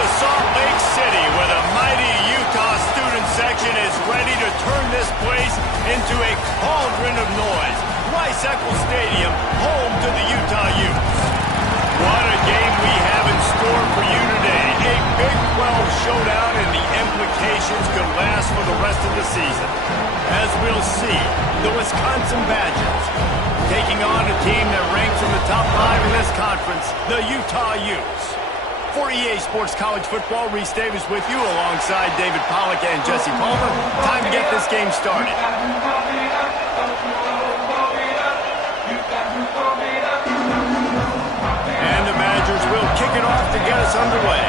to Salt Lake City, where the mighty Utah student section is ready to turn this place into a cauldron of noise. Rice-Eccles Stadium, home to the Utah Utes. What a game we have in store for you today. A Big 12 showdown, and the implications could last for the rest of the season. As we'll see, the Wisconsin Badgers taking on a team that ranks in the top 5 in this conference, the Utah Utes. For EA Sports College Football, Reese Davis with you alongside David Pollack and Jesse Palmer. Time to get this game started. And the Badgers will kick it off to get us underway.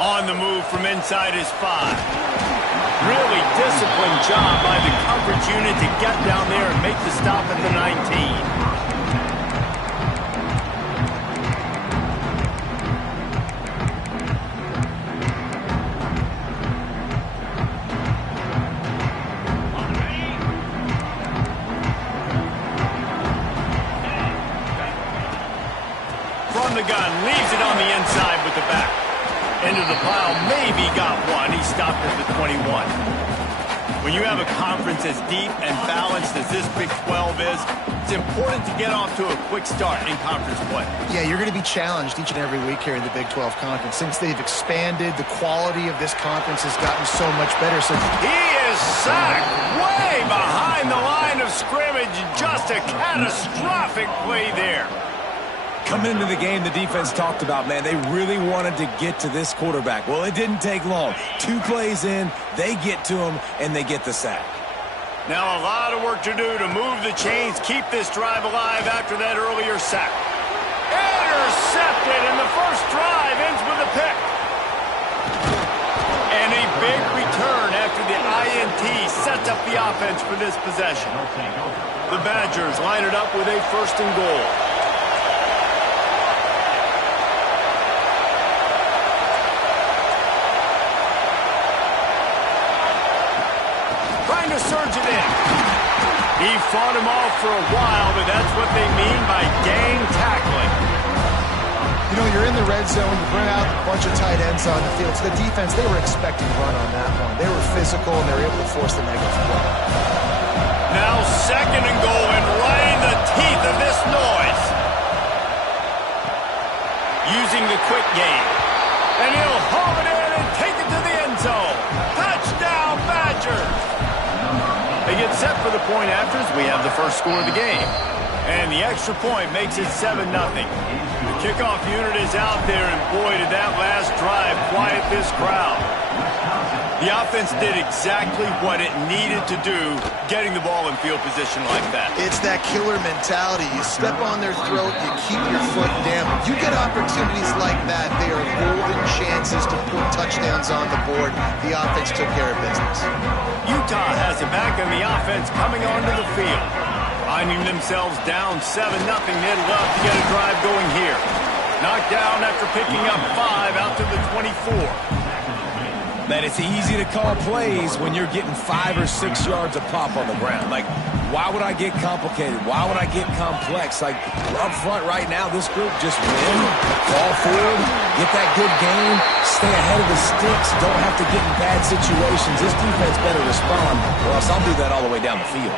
On the move from inside his 5. Really disciplined job by the coverage unit to get down there and make the stop at the 19. From the gun, leaves it on the inside with the back. Into the pile, maybe got one. He stopped at the 21. When you have a conference as deep and balanced as this Big 12 is, it's important to get off to a quick start in conference play. Yeah, you're going to be challenged each and every week here in the Big 12 conference. Since they've expanded, the quality of this conference has gotten so much better. So he is sacked way behind the line of scrimmage. Just a catastrophic play there. Coming into the game, the defense talked about, man, they really wanted to get to this quarterback. Well, it didn't take long. 2 plays in, they get to him, and they get the sack. Now a lot of work to do to move the chains, keep this drive alive after that earlier sack. Intercepted, and the first drive ends with a pick. And a big return after the INT sets up the offense for this possession. The Badgers line it up with a 1st and goal. Trying to surge it in. He fought him off for a while, but that's what they mean by gang tackling. you know, you're in the red zone, you bring out a bunch of tight ends on the field. So the defense, they were expecting run on that one. They were physical, and they were able to force the negative play. Now 2nd and goal, and right in the teeth of this noise. Using the quick game. And he'll haul it in and take it to the end zone. Touchdown, Badgers! They get set for the point afters. We have the first score of the game. And the extra point makes it 7-0. The kickoff unit is out there, and boy, did that last drive quiet this crowd. The offense did exactly what it needed to do, getting the ball in field position like that. It's that killer mentality. You step on their throat, you keep your foot down. You get opportunities like that, they are golden chances to put touchdowns on the board. The offense took care of business. Utah has it back, and the offense coming onto the field. Finding themselves down 7-0, they'd love to get a drive going here. Knocked down after picking up 5 out to the 24. Man, it's easy to call plays when you're getting 5 or 6 yards of pop on the ground. Like, why would I get complicated? Why would I get complex? Like, up front right now, this group just win, fall forward, get that good game, stay ahead of the sticks, don't have to get in bad situations. This defense better respond, or else I'll do that all the way down the field.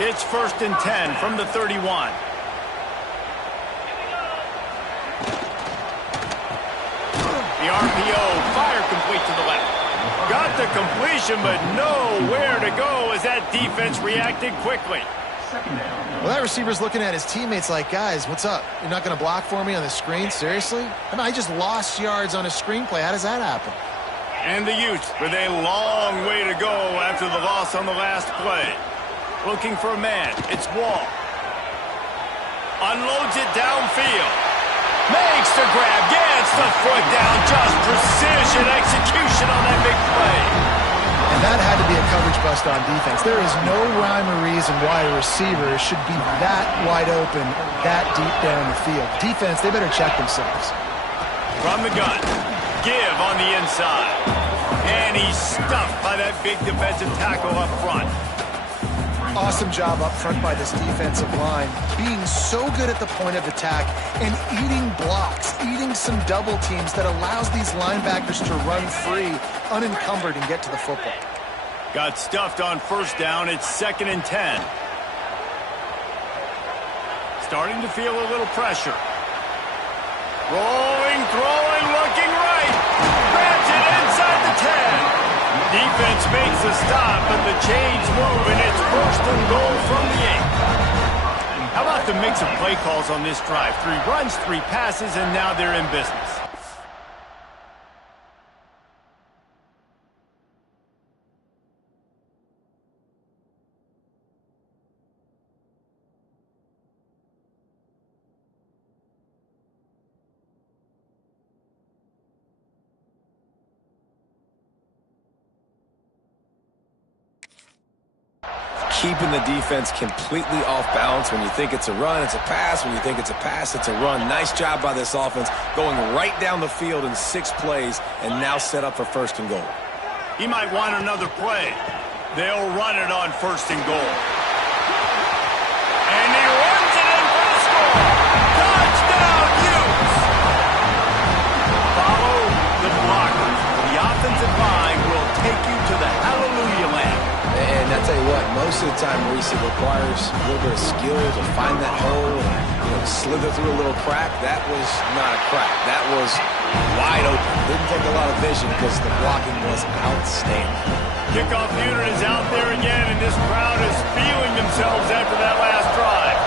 It's 1st and 10 from the 31. The RPO, fire complete to the left. Got the completion, but nowhere to go as that defense reacted quickly. Well, that receiver's looking at his teammates like, guys, what's up? You're not going to block for me on the screen? Seriously? I mean, I just lost yards on a screenplay. How does that happen? And the Utes with a long way to go after the loss on the last play. Looking for a man. It's Wall. Unloads it downfield. Makes the grab. Gets the foot down. Just precision execution on that big play. And that had to be a coverage bust on defense. There is no rhyme or reason why a receiver should be that wide open, that deep down the field. Defense, they better check themselves. From the gun. Give on the inside. And he's stuffed by that big defensive tackle up front. Awesome job up front by this defensive line, being so good at the point of attack and eating blocks, eating some double teams that allows these linebackers to run free, unencumbered, and get to the football. Got stuffed on first down. It's 2nd and 10. Starting to feel a little pressure. Rolling, throwing, looking right. Grabs it inside the 10. Defense makes a stop, but the chains move, and it's 1st and goal from the 8. How about the mix of play calls on this drive? 3 runs, 3 passes, and now they're in business. Keeping the defense completely off balance. When you think it's a run, it's a pass. When you think it's a pass, it's a run. Nice job by this offense, going right down the field in 6 plays and now set up for 1st and goal. He might want another play. They'll run it on 1st and goal. And he runs it in for the score. Touchdown, Utes! Follow the blockers. The offensive line will take you to the hallelujah land. And I tell you what, most of the time, Reese, it requires a little bit of skill to find that hole and slither through a little crack. That was not a crack. That was wide open. Didn't take a lot of vision because the blocking was outstanding. Kickoff unit is out there again, and this crowd is feeling themselves after that last drive.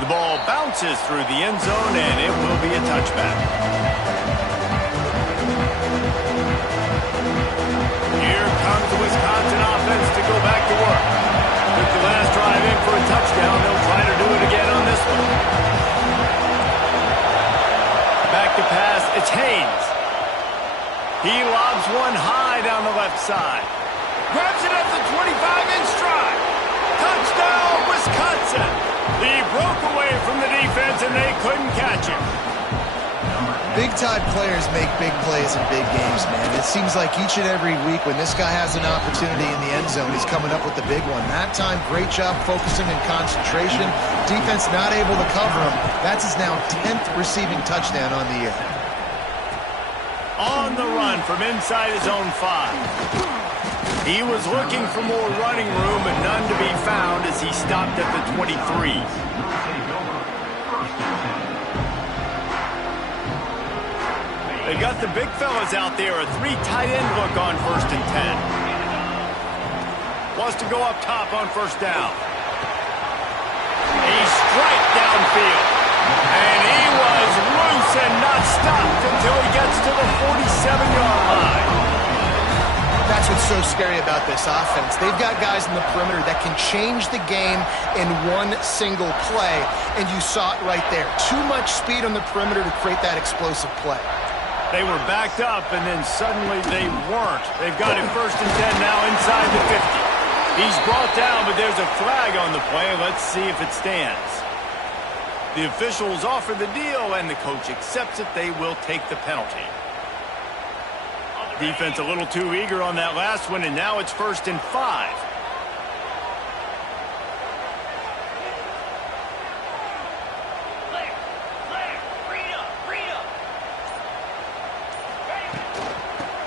The ball bounces through the end zone, and it will be a touchback. Here comes the Wisconsin offense to go back to work. With the last drive in for a touchdown, they'll try to do it again on this one. Back to pass, it's Haynes. He lobs one high down the left side. Grabs it at the 25 in stride. Touchdown, Wisconsin. He broke away from the defense and they couldn't catch him. Big-time players make big plays in big games, man. It seems like each and every week when this guy has an opportunity in the end zone, he's coming up with the big one. That time, great job focusing and concentration. Defense not able to cover him. That's his now 10th receiving touchdown on the year. On the run from inside his own 5. He was looking for more running room, but none to be found as he stopped at the 23. They got the big fellas out there, a 3 tight end look on 1st and 10. Wants to go up top on 1st down. He strikes downfield. And he was loose and not stopped until he gets to the 47-yard line. That's what's so scary about this offense. They've got guys in the perimeter that can change the game in one single play, and you saw it right there. Too much speed on the perimeter to create that explosive play. They were backed up, and then suddenly they weren't. They've got it 1st and 10 now inside the 50. He's brought down, but there's a flag on the play. Let's see if it stands. The officials offer the deal, and the coach accepts it. They will take the penalty. Defense a little too eager on that last one, and now it's 1st and 5.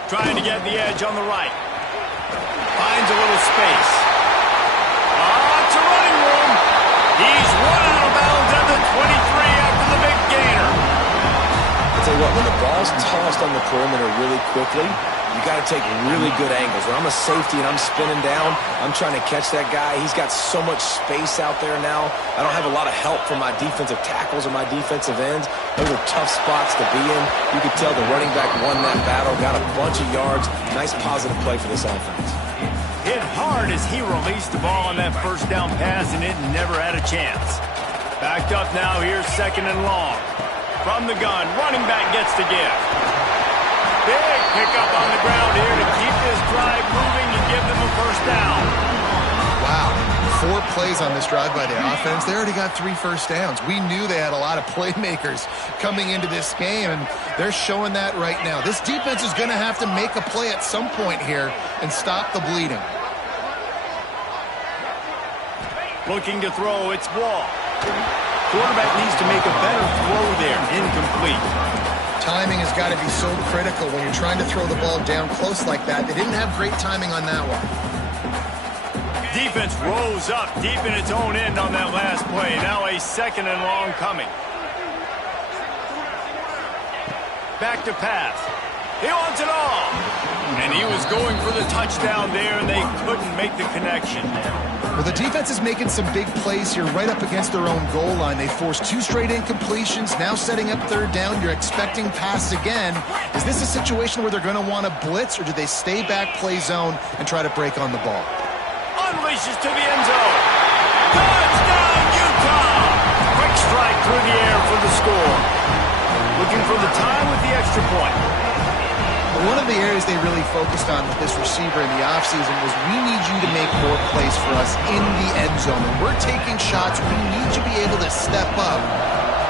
Trying to get the edge on the right. Finds a little space. Lots of running room. He's run out of bounds at the 23 after the big gainer. I'll tell you what, when the ball's tossed on the perimeter really quickly, you got to take really good angles. When I'm a safety and I'm spinning down, I'm trying to catch that guy. He's got so much space out there now. I don't have a lot of help from my defensive tackles or my defensive ends. Those are tough spots to be in. You could tell the running back won that battle, got a bunch of yards. Nice positive play for this offense. Hit hard as he released the ball on that 1st down pass, and it never had a chance. Backed up now, here's 2nd and long. From the gun, running back gets the gift. Big pickup on the ground here to keep this drive moving and give them a 1st down. Wow, 4 plays on this drive by the offense. They already got 3 first downs. We knew they had a lot of playmakers coming into this game, and they're showing that right now. This defense is going to have to make a play at some point here and stop the bleeding. Looking to throw, it's Wall. Quarterback needs to make a better throw there. Incomplete. Timing has got to be so critical when you're trying to throw the ball down close like that. They didn't have great timing on that one. Defense rose up deep in its own end on that last play. Now a 2nd and long coming. Back to pass. He wants it all. And he was going for the touchdown there, and they couldn't make the connection. Well, the defense is making some big plays here right up against their own goal line. They forced 2 straight incompletions, now setting up 3rd down. You're expecting pass again. Is this a situation where they're going to want to blitz, or do they stay back, play zone, and try to break on the ball? Unleashes to the end zone. Touchdown, Utah! Quick strike through the air for the score. Looking for the time with the extra point. One of the areas they really focused on with this receiver in the offseason was we need you to make more plays for us in the end zone. When we're taking shots, we need you to be able to step up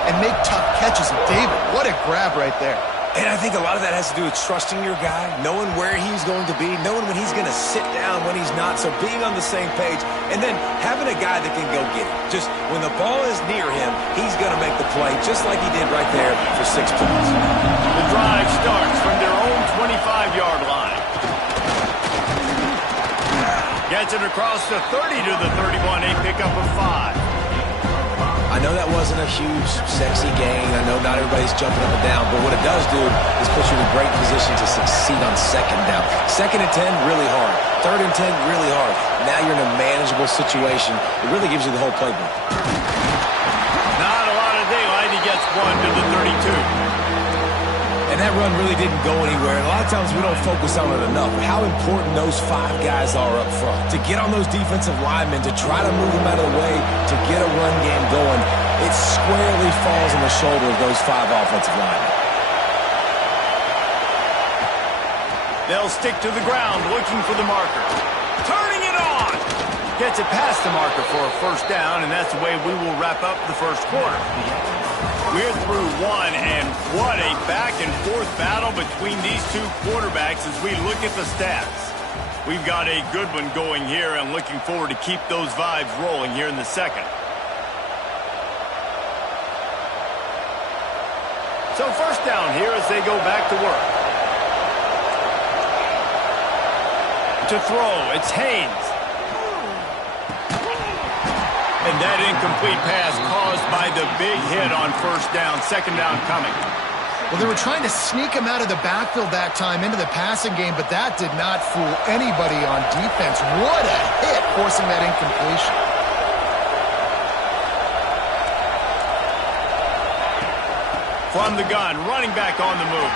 and make tough catches. And David, what a grab right there. And I think a lot of that has to do with trusting your guy, knowing where he's going to be, knowing when he's going to sit down, when he's not. So being on the same page, and then having a guy that can go get it. Just when the ball is near him, he's going to make the play, just like he did right there for 6 points. The drive starts from their own 25-yard line. Gets it across the 30 to the 31, a pickup of 5. I know that wasn't a huge, sexy gain. I know not everybody's jumping up and down, but what it does do is put you in a great position to succeed on 2nd down. 2nd and 10, really hard. 3rd and 10, really hard. Now you're in a manageable situation. It really gives you the whole playbook. Not a lot of daylight. He gets 1 to the 32. And that run really didn't go anywhere. And a lot of times we don't focus on it enough. How important those 5 guys are up front. To get on those defensive linemen, to try to move them out of the way, to get a run game going, it squarely falls on the shoulder of those 5 offensive linemen. They'll stick to the ground looking for the marker. Turning it on! Gets it past the marker for a 1st down, and that's the way we will wrap up the 1st quarter. We're through 1, and what a back-and-forth battle between these 2 quarterbacks as we look at the stats. We've got a good one going here, and looking forward to keep those vibes rolling here in the 2nd. So 1st down here as they go back to work. To throw, it's Haynes. And that incomplete pass caused by the big hit on 1st down. 2nd down coming. Well, they were trying to sneak him out of the backfield that time into the passing game, but that did not fool anybody on defense. What a hit, forcing that incompletion. From the gun, running back on the move.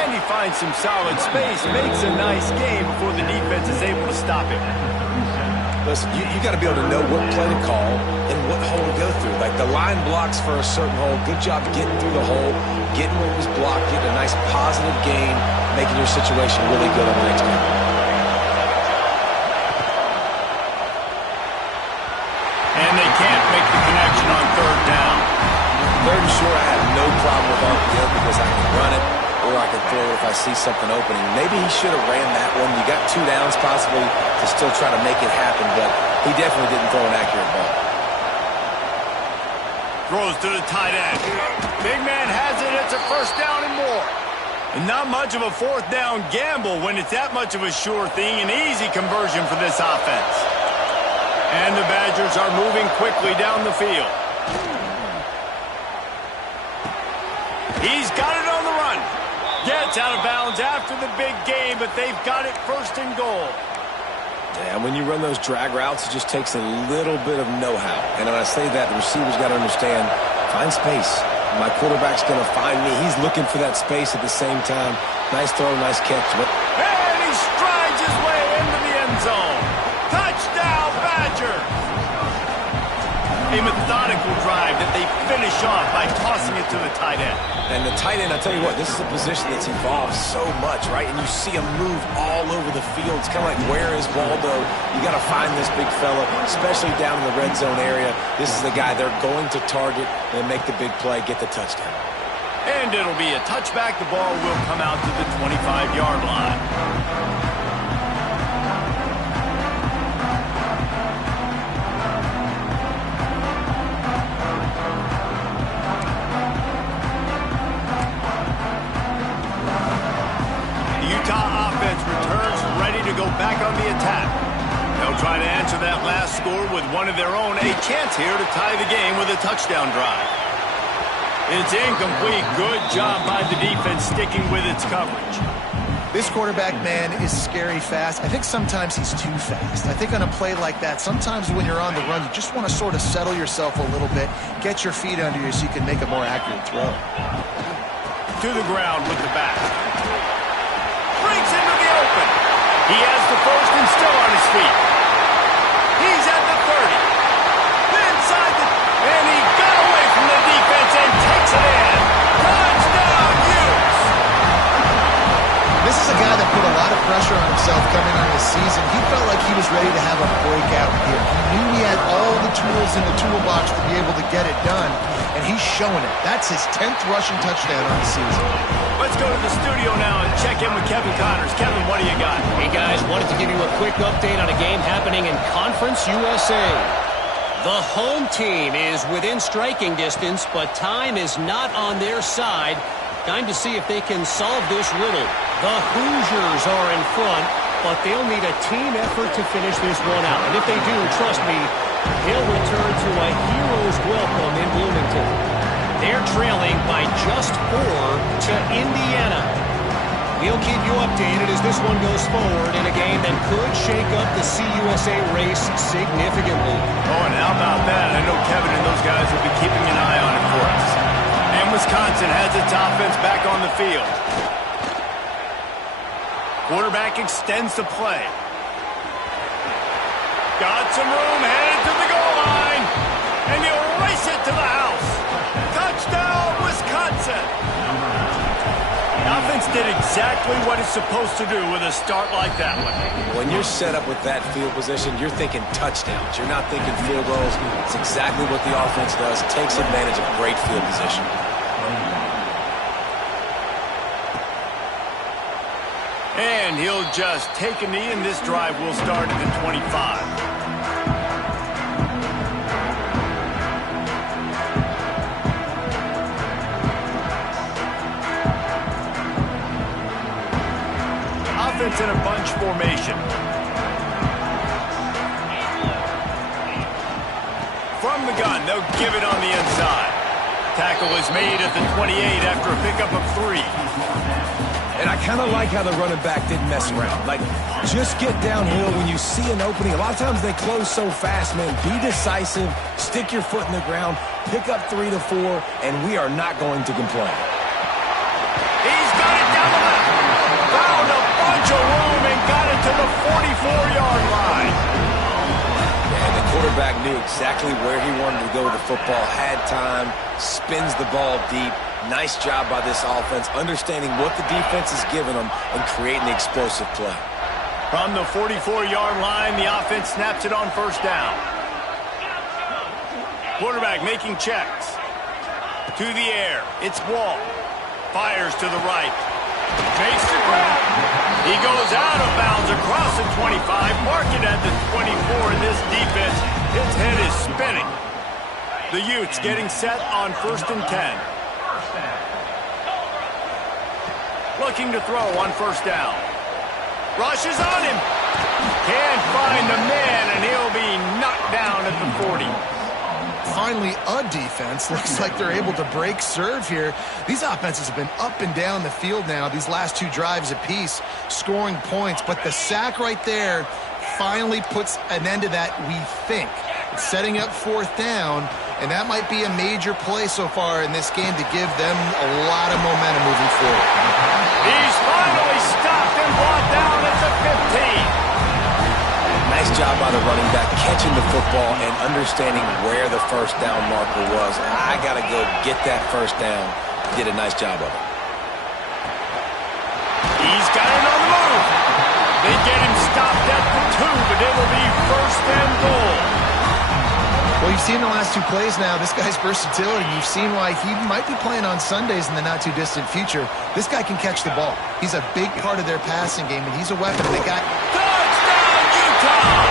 And he finds some solid space, makes a nice game before the defense is able to stop him. Listen, you got to be able to know what play to call and what hole to go through. Like the line blocks for a certain hole. Good job getting through the hole, getting what was blocked, getting a nice positive gain, making your situation really good on the next game. And they can't make the connection on 3rd down. 3rd and short, I have no problem with RPO because I can run it or I can throw it if I see something opening. Maybe he should have ran that one. You got 2 downs possibly to still try to make it happen, but he definitely didn't throw an accurate ball. Throws to the tight end. Big man has it. It's a 1st down and more. And not much of a 4th down gamble when it's that much of a sure thing. An easy conversion for this offense. And the Badgers are moving quickly down the field. He's got it on the run. Gets out of bounds after the big game, but they've got it 1st and goal. Yeah, when you run those drag routes, it just takes a little bit of know-how. And when I say that, the receiver's got to understand, find space. My quarterback's going to find me. He's looking for that space at the same time. Nice throw, nice catch. And he strides his way into the end zone. Touchdown, Badgers! A methodical drive that they finish off by tossing it to the tight end. And the tight end, I'll tell you what, this is a position that's evolved so much, right? And you see him move all over the field. It's kind of like, where is Waldo? You got to find this big fella, especially down in the red zone area. This is the guy they're going to target and make the big play, get the touchdown. And it'll be a touchback. The ball will come out to the 25-yard line. Go back on the attack. They'll try to answer that last score with one of their own. A chance here to tie the game with a touchdown drive. It's incomplete. Good job by the defense sticking with its coverage. This quarterback, man, is scary fast. I think sometimes he's too fast. I think on a play like that, sometimes when you're on the run, you just want to sort of settle yourself a little bit, get your feet under you so you can make a more accurate throw. To the ground with the back. Breaks into the open. He has the first and still on his feet. He's at the 30. Inside the... And he got away from the defense and takes it in. Touchdown, Utes! This is a guy that put a lot of pressure on himself coming on this season. He felt like he was ready to have a breakout here. He knew he had all the tools in the toolbox to be able to get it done, and he's showing it. That's his 10th rushing touchdown on the season. Let's go to the studio now and check in with Kevin Connors. Kevin, what do you got? Hey, guys, wanted to give you a quick update on a game happening in Conference USA. The home team is within striking distance, but time is not on their side. Time to see if they can solve this riddle. The Hoosiers are in front, but they'll need a team effort to finish this one out. And if they do, trust me, they'll return to a hero's welcome in Bloomington. They're trailing by just 4 to Indiana. We'll keep you updated as this one goes forward in a game that could shake up the CUSA race significantly. Oh, and how about that? I know Kevin and those guys will be keeping an eye on it for us. And Wisconsin has its offense back on the field. Quarterback extends the play. Got some room, headed to the goal line. And he'll race it to the house. Touchdown, Wisconsin! The offense did exactly what it's supposed to do with a start like that one. When you're set up with that field position, you're thinking touchdowns. You're not thinking field goals. It's exactly what the offense does. Takes advantage of great field position. And he'll just take a knee, and this drive will start at the 25. Offense in a bunch formation. From the gun, they'll give it on the inside. Tackle is made at the 28 after a pickup of 3. And I kind of like how the running back didn't mess around. Like, just get downhill when you see an opening. A lot of times they close so fast, man. Be decisive, stick your foot in the ground, pick up 3 to 4, and we are not going to complain. He's got it down the left. Found a bunch of room and got it to the 44-yard line. And the quarterback knew exactly where he wanted to go with the football, had time, spins the ball deep. Nice job by this offense, understanding what the defense is giving them and creating the explosive play. From the 44-yard line, the offense snaps it on first down. Quarterback making checks. To the air. It's Wall. Fires to the right. Makes the grab. He goes out of bounds across the 25. Mark it at the 24. And this defense, its head is spinning. The Utes getting set on 1st and 10. Looking to throw on first down. Rushes on him. Can't find the man, and he'll be knocked down at the 40. Finally, a defense. Looks like they're able to break serve here. These offenses have been up and down the field now, these last 2 drives apiece, scoring points. But the sack right there finally puts an end to that, we think. It's setting up 4th down, and that might be a major play so far in this game to give them a lot of momentum moving forward. He's finally stopped and brought down at the 15. Nice job by the running back catching the football and understanding where the first down marker was. I got to go get that first down. Did a nice job of it. He's got it on the move. They get him stopped at the 2, but it will be first and goal. Well, you've seen the last 2 plays now. This guy's versatility. You've seen why he might be playing on Sundays in the not-too-distant future. This guy can catch the ball. He's a big part of their passing game, and he's a weapon. They got touchdown, Utah!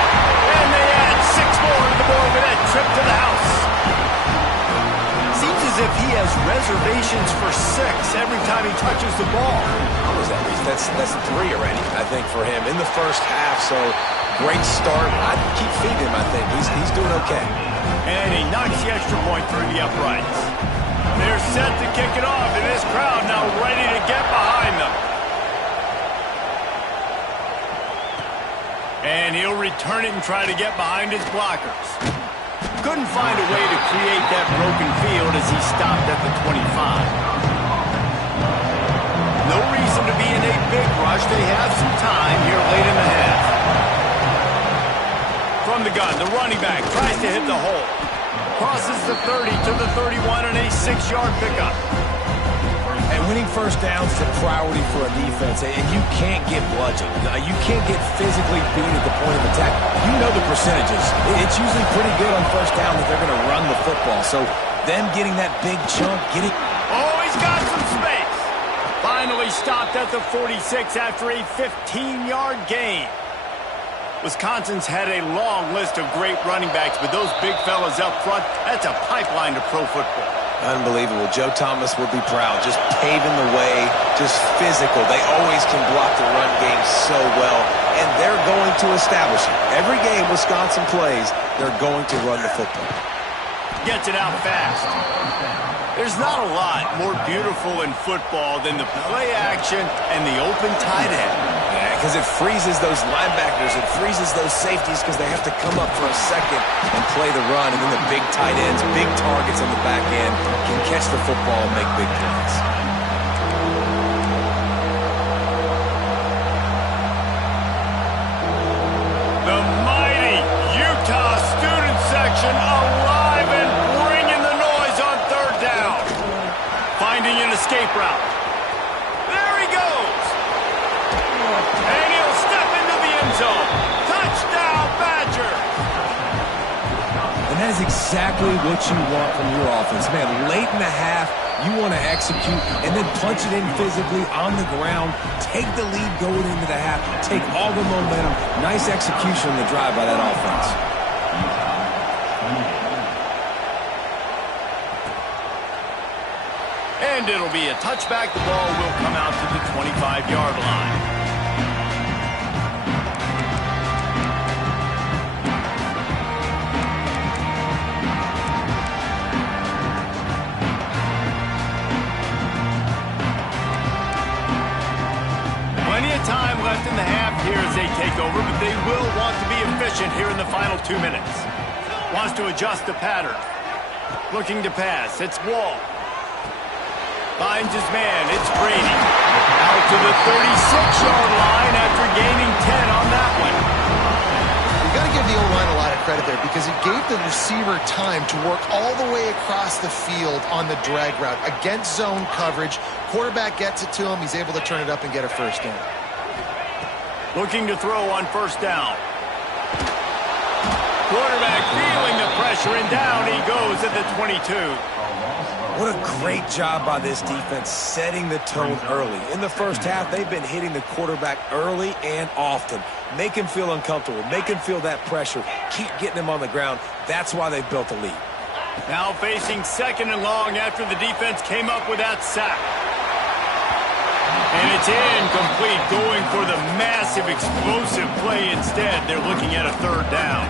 And they add 6 more to the board with that trip to the house. Seems as if he has reservations for 6 every time he touches the ball. What was that, Reese? That's 3 already, I think, for him in the first half. So great start. I'd keep feeding him, I think. He's doing okay. And he knocks the extra point through the uprights. They're set to kick it off, and this crowd now ready to get behind them. And he'll return it and try to get behind his blockers. Couldn't find a way to create that broken field as he stopped at the 25. No reason to be in a big rush. They have some time here late in the half. From the gun, the running back tries to hit the hole. Crosses the 30 to the 31 and a 6-yard pickup. And winning first downs is a priority for a defense, and you can't get bludgeoned. You can't get physically beat at the point of attack. You know the percentages. It's usually pretty good on first down that they're going to run the football. So them getting that big chunk, getting... Oh, he's got some space. Finally stopped at the 46 after a 15-yard gain. Wisconsin's had a long list of great running backs, but those big fellas up front, that's a pipeline to pro football. Unbelievable. Joe Thomas would be proud. Just paving the way, just physical. They always can block the run game so well, and they're going to establish it. Every game Wisconsin plays, they're going to run the football. Gets it out fast. There's not a lot more beautiful in football than the play action and the open tight end. Yeah, because it freezes those linebackers. It freezes those safeties because they have to come up for a second and play the run. And then the big tight ends, big targets on the back end can catch the football and make big plays. The mighty Utah student section alive and bringing the noise on third down. Finding an escape route. There he goes. And he'll step into the end zone. Touchdown, Badger. And that is exactly what you want from your offense. Man, late in the half, you want to execute and then punch it in physically on the ground. Take the lead going into the half. Take all the momentum. Nice execution on the drive by that offense. And it'll be a touchback. The ball will come out to the 25-yard line. Plenty of time left in the half here as they take over, but they will want to be efficient here in the final 2 minutes. Wants to adjust the pattern. Looking to pass. It's Wall. Finds his man. It's Brady. Out to the 36-yard line after gaining 10 on that one. You got to give the O-line a lot of credit there because it gave the receiver time to work all the way across the field on the drag route against zone coverage. Quarterback gets it to him. He's able to turn it up and get a first down. Looking to throw on first down. Quarterback feeling the pressure, and down he goes at the 22. What a great job by this defense setting the tone early. In the first half, they've been hitting the quarterback early and often. Make him feel uncomfortable. Make him feel that pressure. Keep getting him on the ground. That's why they've built a lead. Now facing second and long after the defense came up with that sack. And it's incomplete, going for the massive explosive play instead. They're looking at a third down.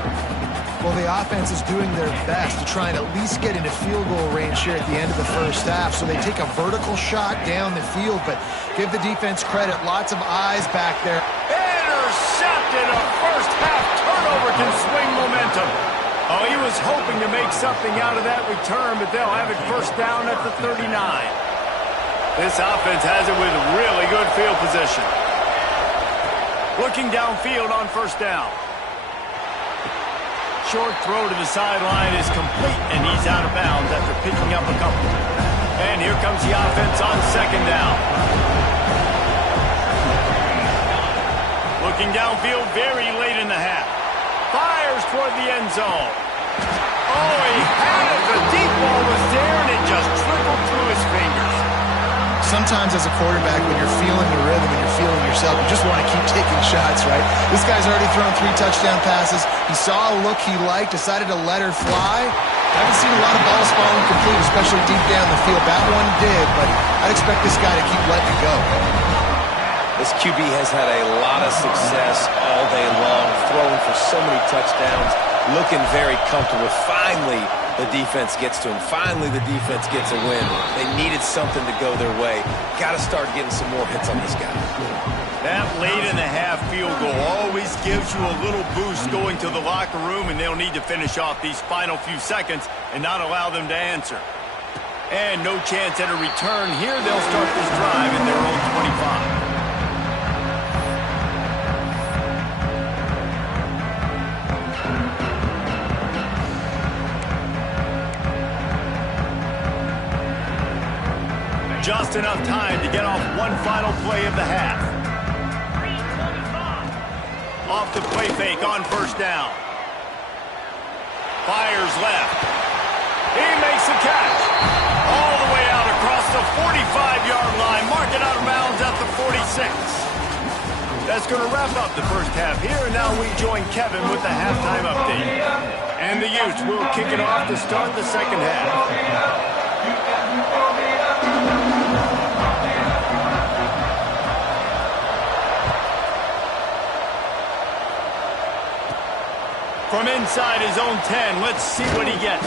Well, the offense is doing their best to try and at least get into field goal range here at the end of the first half. So they take a vertical shot down the field, but give the defense credit. Lots of eyes back there. Intercepted. A first half turnover can swing momentum. Oh, he was hoping to make something out of that return, but they'll have it first down at the 39. This offense has it with really good field position. Looking downfield on first down. Short throw to the sideline is complete, and he's out of bounds after picking up a couple. And here comes the offense on second down. Looking downfield very late in the half. Fires toward the end zone. Oh, he had it. The deep ball was there, and it just trickled through his fingers. Sometimes as a quarterback, when you're feeling the rhythm and you're feeling yourself, you just want to keep taking shots, right? This guy's already thrown 3 touchdown passes. He saw a look he liked, decided to let her fly. I haven't seen a lot of balls falling complete, especially deep down the field. That one did, but I'd expect this guy to keep letting it go. This QB has had a lot of success all day long, throwing for so many touchdowns, looking very comfortable. Finally, the defense gets to him. Finally, the defense gets a win. They needed something to go their way. Got to start getting some more hits on this guy. That late in the half field goal always gives you a little boost going to the locker room, and they'll need to finish off these final few seconds and not allow them to answer. And no chance at a return here. They'll start this drive at their own 25. Just enough time to get off one final play of the half. Off the play fake on first down. Fires left. He makes the catch. All the way out across the 45-yard line. Marking out of bounds at the 46. That's going to wrap up the first half here. And now we join Kevin with the halftime update. And the Utes will kick it off to start the second half. From inside his own 10, let's see what he gets.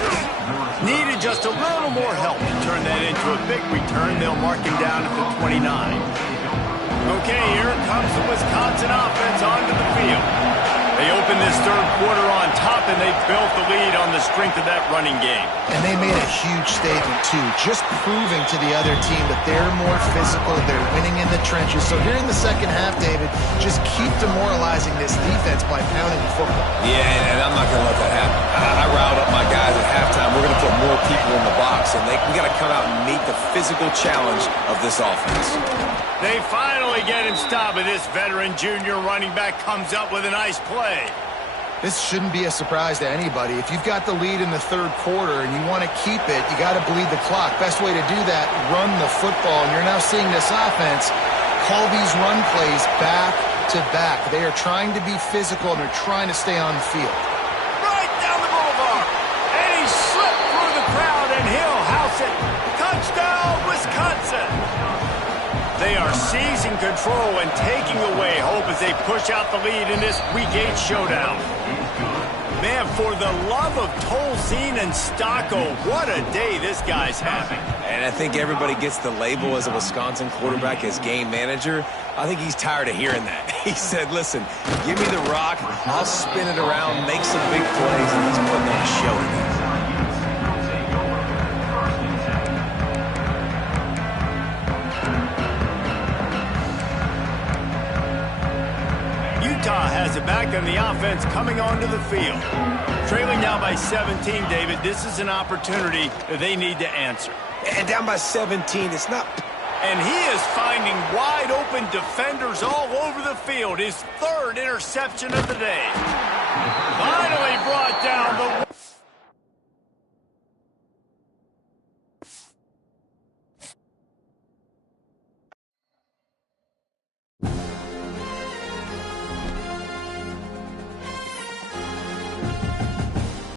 Needed just a little more help to turn that into a big return. They'll mark him down at the 29. Okay, here comes the Wisconsin offense onto the field. They open this third quarter on top, and they built the lead on the strength of that running game. And they made a huge statement, too, just proving to the other team that they're more physical, they're winning in the trenches. So here in the second half, David, just keep demoralizing this defense by pounding the football. Yeah, and I'm not going to let that happen. I riled up my guys at halftime. We're going to put more people in the box, and we got to come out and meet the physical challenge of this offense. They finally get him stopped, and this veteran junior running back comes up with a nice play. This shouldn't be a surprise to anybody. If you've got the lead in the third quarter and you want to keep it, you got to bleed the clock. Best way to do that, run the football. And you're now seeing this offense call these run plays back to back. They are trying to be physical, and they're trying to stay on the field. Right down the boulevard. And he slipped through the crowd, and he'll house it. Touchdown, Wisconsin. They are seizing control and taking away hope as they push out the lead in this Week 8 showdown. Man, for the love of Tolzien and Stocco, what a day this guy's having. And I think everybody gets the label as a Wisconsin quarterback as game manager. I think he's tired of hearing that. He said, listen, give me the rock, I'll spin it around, make some big plays, and he's putting on a show today. Utah has it back on the offense coming onto the field. Trailing now by 17, David. This is an opportunity that they need to answer. And down by 17, it's not... And he is finding wide open defenders all over the field. His third interception of the day. Finally brought down the